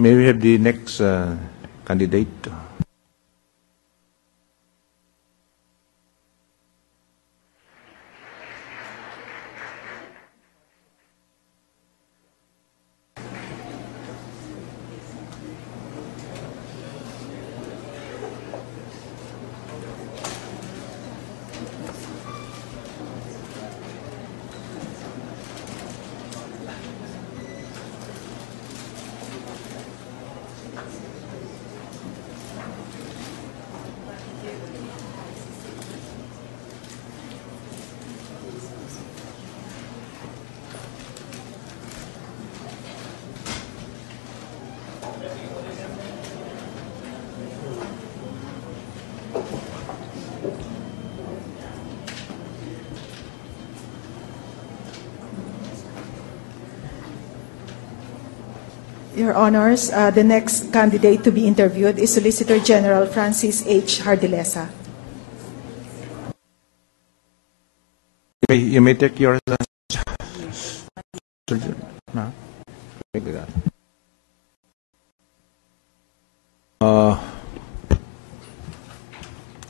May we have the next candidate? Your Honors, the next candidate to be interviewed is Solicitor General Francis H. Jardeleza. You may take your...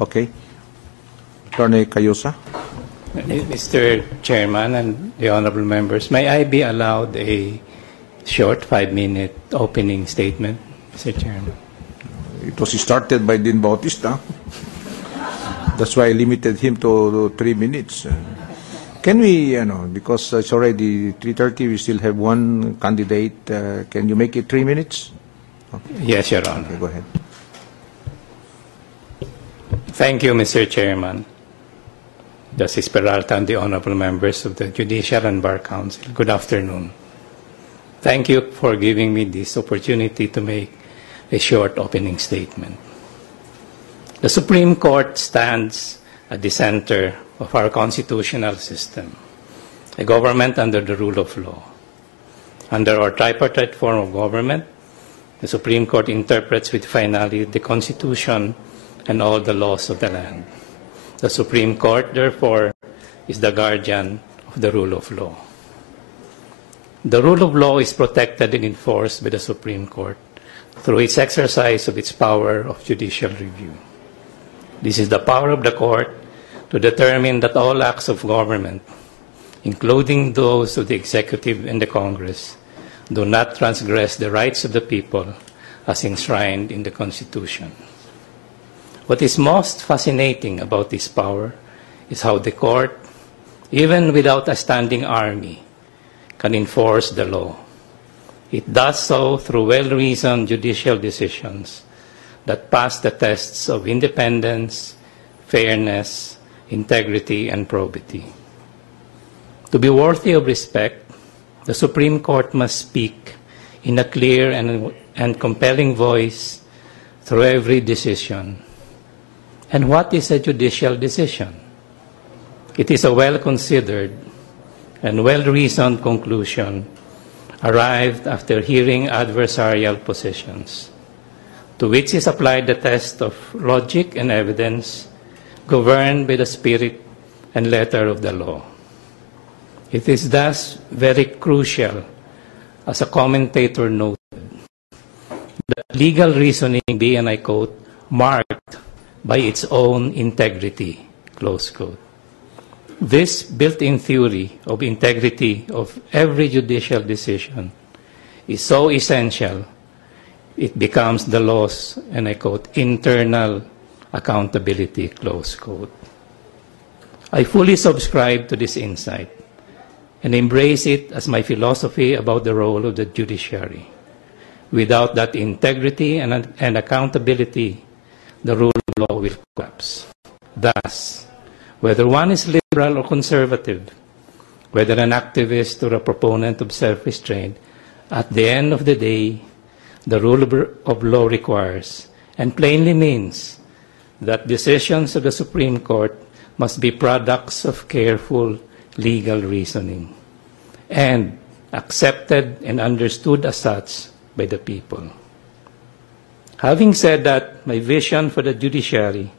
Okay. Attorney Cayusa. Mr. Chairman and the honorable members, may I be allowed a short 5-minute opening statement, Mr. Chairman? It was started by Dean Bautista. That's why I limited him to 3 minutes. Can we, because it's already 3:30, we still have one candidate. Can you make it 3 minutes? Okay. Yes, Your Honor. Okay, go ahead. Thank you, Mr. Chairman, Justice Peralta, and the honorable members of the Judicial and Bar Council. Good afternoon. Thank you for giving me this opportunity to make a short opening statement. The Supreme Court stands at the center of our constitutional system, a government under the rule of law. Under our tripartite form of government, the Supreme Court interprets with finality the Constitution and all the laws of the land. The Supreme Court, therefore, is the guardian of the rule of law. The rule of law is protected and enforced by the Supreme Court through its exercise of its power of judicial review. This is the power of the Court to determine that all acts of government, including those of the Executive and the Congress, do not transgress the rights of the people as enshrined in the Constitution. What is most fascinating about this power is how the Court, even without a standing army, can enforce the law. It does so through well-reasoned judicial decisions that pass the tests of independence, fairness, integrity, and probity. To be worthy of respect, the Supreme Court must speak in a clear and compelling voice through every decision. And what is a judicial decision? It is a well-considered and well-reasoned conclusion arrived after hearing adversarial positions, to which is applied the test of logic and evidence, governed by the spirit and letter of the law. It is thus very crucial, as a commentator noted, that legal reasoning be, and I quote, marked by its own integrity, close quote. This built-in theory of integrity of every judicial decision is so essential, it becomes the law's, and I quote, internal accountability, close quote. I fully subscribe to this insight and embrace it as my philosophy about the role of the judiciary. Without that integrity and accountability, the rule of law will collapse. Thus, whether one is liberal or conservative, whether an activist or a proponent of self-restraint, at the end of the day, the rule of law requires and plainly means that decisions of the Supreme Court must be products of careful legal reasoning and accepted and understood as such by the people. Having said that, my vision for the judiciary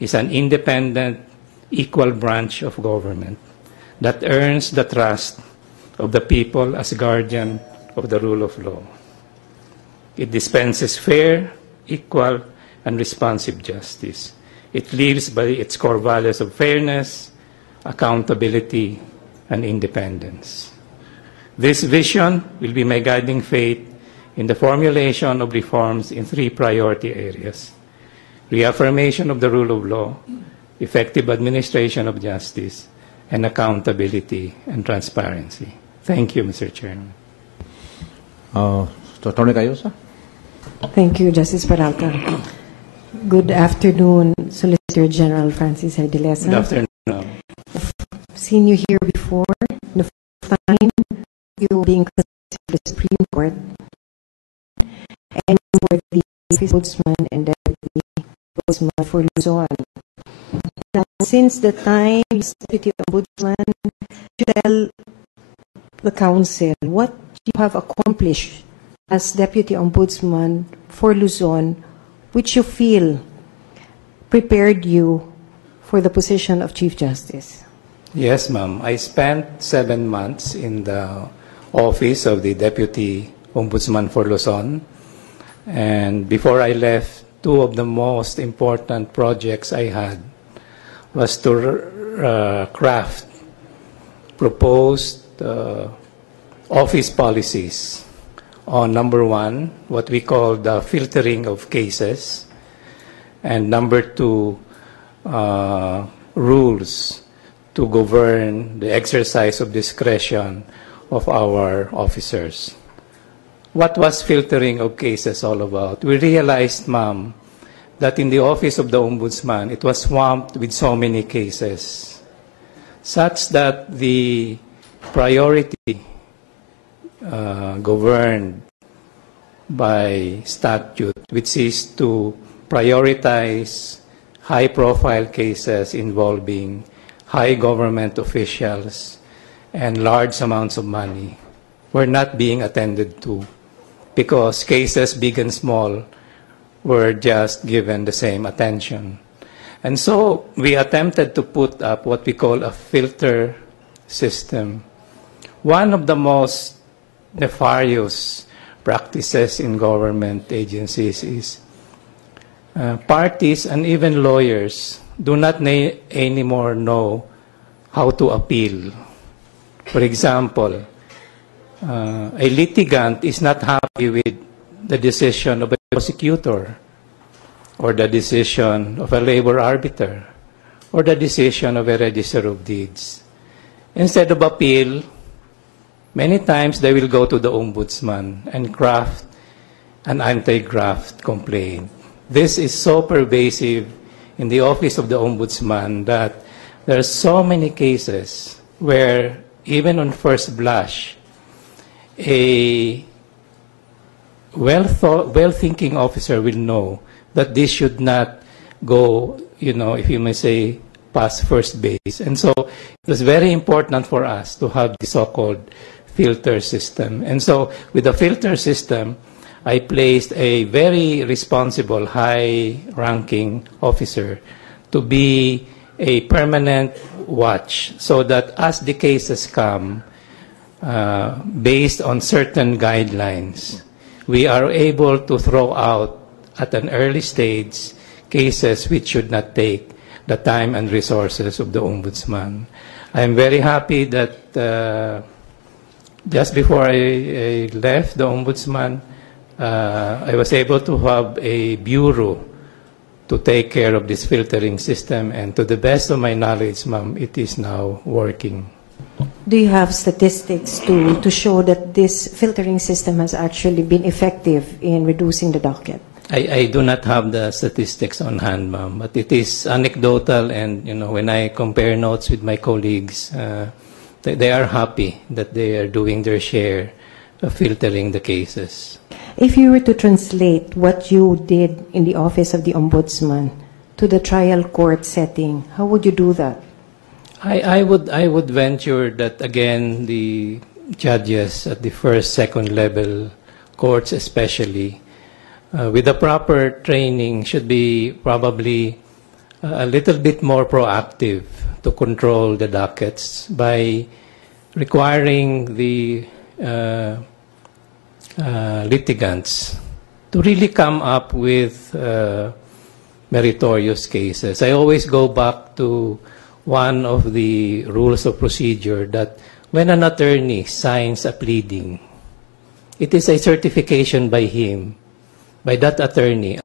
is an independent, equal branch of government that earns the trust of the people as guardian of the rule of law. It dispenses fair, equal, and responsive justice. It lives by its core values of fairness, accountability, and independence. This vision will be my guiding faith in the formulation of reforms in 3 priority areas: reaffirmation of the rule of law, effective administration of justice, and accountability and transparency. Thank you, Mr. Chairman. Attorney Cayosa? Thank you, Justice Peralta. Good afternoon, Solicitor General Francis Jardeleza. Good afternoon. I've seen you here before. The first time you being considered for the Supreme Court, and for the Ombudsman and Deputy Ombudsman for Luzon. Now, since the time you Deputy Ombudsman, you tell the Council what you have accomplished as Deputy Ombudsman for Luzon, which you feel prepared you for the position of Chief Justice. Yes, ma'am. I spent 7 months in the office of the Deputy Ombudsman for Luzon. And before I left, 2 of the most important projects I had was to craft proposed office policies on, number 1, what we call the filtering of cases, and number 2, rules to govern the exercise of discretion of our officers. What was filtering of cases all about? We realized, ma'am, that in the office of the Ombudsman, it was swamped with so many cases, such that the priority governed by statute, which is to prioritize high-profile cases involving high government officials and large amounts of money, were not being attended to, because cases big and small were just given the same attention. And so we attempted to put up what we call a filter system. One of the most nefarious practices in government agencies is parties and even lawyers do not anymore know how to appeal. For example, a litigant is not happy with the decision of a prosecutor, or the decision of a labor arbiter, or the decision of a register of deeds. Instead of appeal, many times they will go to the Ombudsman and craft an anti-graft complaint. This is so pervasive in the office of the Ombudsman that there are so many cases where, even on first blush, a well-thinking officer will know that this should not go, if you may say, past first base. And so it was very important for us to have the so-called filter system. And so with the filter system, I placed a very responsible, high-ranking officer to be a permanent watch, so that as the cases come, based on certain guidelines, we are able to throw out at an early stage cases which should not take the time and resources of the Ombudsman. I am very happy that just before I left the Ombudsman, I was able to have a bureau to take care of this filtering system, and to the best of my knowledge, ma'am, it is now working. Do you have statistics to show that this filtering system has actually been effective in reducing the docket? I do not have the statistics on hand, ma'am, but it is anecdotal, and when I compare notes with my colleagues, they are happy that they are doing their share of filtering the cases. If you were to translate what you did in the office of the Ombudsman to the trial court setting, how would you do that? I would venture that, again, the judges at the first, second level courts especially, with the proper training, should be probably a little bit more proactive to control the dockets by requiring the litigants to really come up with meritorious cases. I always go back to one of the rules of procedure that when an attorney signs a pleading, it is a certification by him, by that attorney,